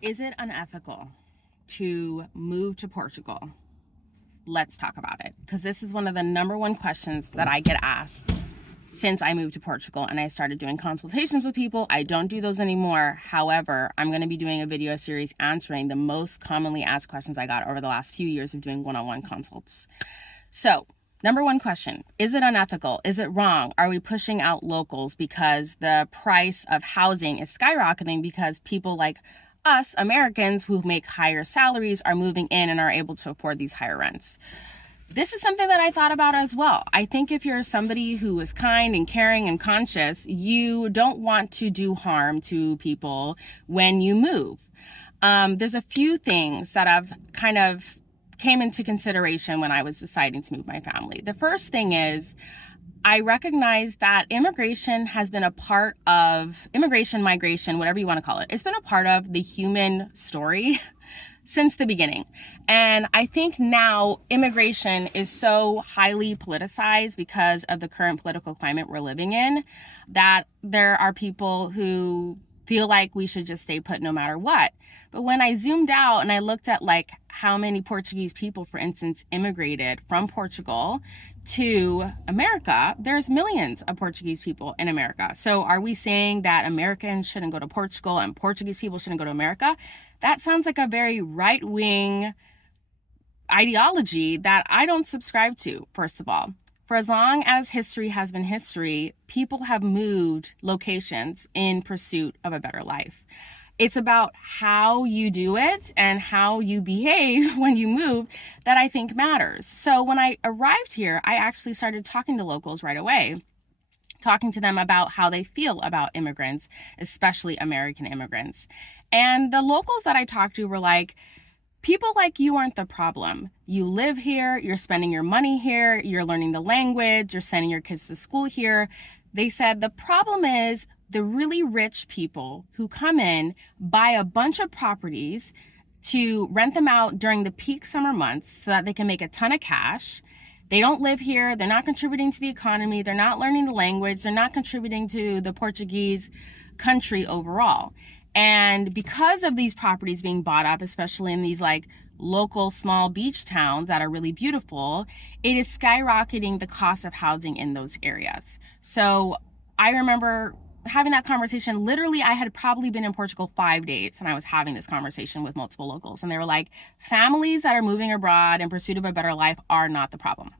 Is it unethical to move to Portugal? Let's talk about it, because this is one of the number one questions that I get asked since I moved to Portugal and I started doing consultations with people. I don't do those anymore. However, I'm going to be doing a video series answering the most commonly asked questions I got over the last few years of doing one-on-one consults. So, number one question, is it unethical? Is it wrong? Are we pushing out locals because the price of housing is skyrocketing because people like us, Americans, who make higher salaries are moving in and are able to afford these higher rents? This is something that I thought about as well. I think if you're somebody who is kind and caring and conscious, you don't want to do harm to people when you move. There's a few things that I've kind of came into consideration when I was deciding to move my family. The first thing is I recognize that immigration has been a part of migration, whatever you want to call it. It's been a part of the human story since the beginning. And I think now immigration is so highly politicized because of the current political climate we're living in that there are people who feel like we should just stay put no matter what. But when I zoomed out and I looked at like how many Portuguese people, for instance, immigrated from Portugal to America, there's millions of Portuguese people in America. So are we saying that Americans shouldn't go to Portugal and Portuguese people shouldn't go to America? That sounds like a very right-wing ideology that I don't subscribe to, first of all. For as long as history has been history, people have moved locations in pursuit of a better life. It's about how you do it and how you behave when you move that I think matters. So when I arrived here, I actually started talking to locals right away, talking to them about how they feel about immigrants, especially American immigrants. And the locals that I talked to were like, people like you aren't the problem. You live here, you're spending your money here, you're learning the language, you're sending your kids to school here. They said the problem is the really rich people who come in, buy a bunch of properties to rent them out during the peak summer months so that they can make a ton of cash. They don't live here, they're not contributing to the economy, they're not learning the language, they're not contributing to the Portuguese country overall. And because of these properties being bought up, especially in these like local small beach towns that are really beautiful, it is skyrocketing the cost of housing in those areas. So I remember having that conversation. Literally, I had probably been in Portugal 5 days and I was having this conversation with multiple locals. And they were like, families that are moving abroad in pursuit of a better life are not the problem.